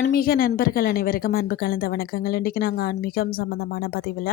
ஆன்மீக நண்பர்கள் அனைவருக்கும் அன்பு கலந்த வணக்கங்கள். இன்றைக்கி நாங்கள் ஆன்மீகம் சம்பந்தமான பதிவில்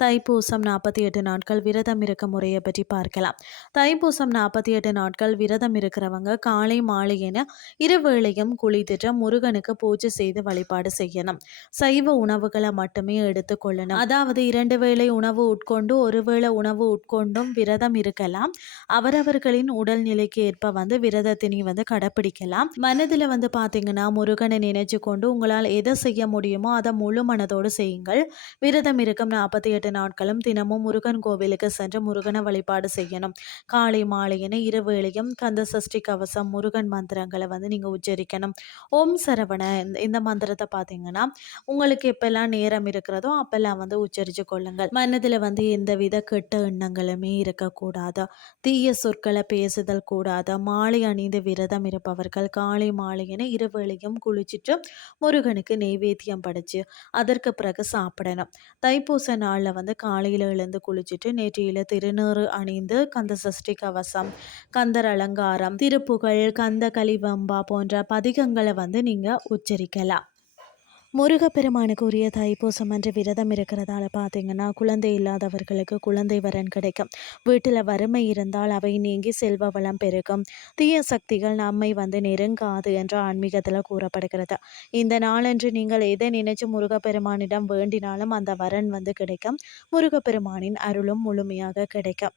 தைப்பூசம் நாற்பத்தி எட்டு நாட்கள் விரதம் இருக்க முறையை பற்றி பார்க்கலாம். தைப்பூசம் நாற்பத்தி எட்டு நாட்கள் விரதம் இருக்கிறவங்க காலை மாலை என இருவேளையும் குளித்துட்டு முருகனுக்கு பூஜை செய்து வழிபாடு செய்யணும். சைவ உணவுகளை மட்டுமே எடுத்துக்கொள்ளணும் அதாவது இரண்டு வேளை உணவு உட்கொண்டு ஒரு வேளை உணவு உட்கொண்டும் விரதம் இருக்கலாம். அவரவர்களின் உடல்நிலைக்கு ஏற்ப வந்து விரதத்தினை வந்து கடைப்பிடிக்கலாம். மனதில் வந்து பார்த்தீங்கன்னா முருகனை நினைச்சு கொண்டு உங்களால் எதை செய்ய முடியுமோ அதை முழு மனதோடு செய்யுங்கள். விரதம் இருக்கும் நாற்பத்தி எட்டு நாட்களும் தினமும் முருகன் கோவிலுக்கு சென்று முருகனை வழிபாடு செய்யணும். காலை மாலை என இருவேளையும் கந்த சஷ்டி கவசம் முருகன் மந்திரங்களை வந்து நீங்கள் உச்சரிக்கணும். ஓம் சரவண. இந்த மந்திரத்தை பார்த்தீங்கன்னா உங்களுக்கு எப்பெல்லாம் நேரம் இருக்கிறதோ அப்பெல்லாம் வந்து உச்சரித்து கொள்ளுங்கள். மனதில் வந்து எந்த வித கெட்ட எண்ணங்களுமே இருக்கக்கூடாது. தீய சொற்களை பேசுதல் கூடாது. மாலை அணிந்து விரதம் இருப்பவர்கள் காலை மாலை என இருவேளையும் குளிச்சுட்டு முருகனுக்கு நெய்வேத்தியம் படைச்சு அதற்கு பிறகு சாப்பிடணும். தைப்பூச நாளில் வந்து காலையில் எழுந்து குளிச்சுட்டு நேற்றையில் திருநீறு அணிந்து கந்த சஷ்டி கவசம் கந்தர் அலங்காரம் திருப்புகழ் கந்த கலிவம்பா போன்ற பதிகங்களை வந்து நீங்கள் உச்சரிக்கலாம். முருகப்பெருமானுக்கு உரிய தைப்பூசம் என்று விரதம் இருக்கிறதால பார்த்தீங்கன்னா குழந்தை இல்லாதவர்களுக்கு குழந்தை வரன் கிடைக்கும். வீட்டில் வறுமை இருந்தால் அவை நீங்கி செல்வ வளம் பெருகும். தீய சக்திகள் நம்மை வந்து நெருங்காது என்ற ஆன்மீகத்தில் கூறப்படுகிறது. இந்த நாளன்று நீங்கள் எதை நினைச்சு முருகப்பெருமானிடம் வேண்டினாலும் அந்த வரன் வந்து கிடைக்கும். முருகப்பெருமானின் அருளும் முழுமையாக கிடைக்கும்.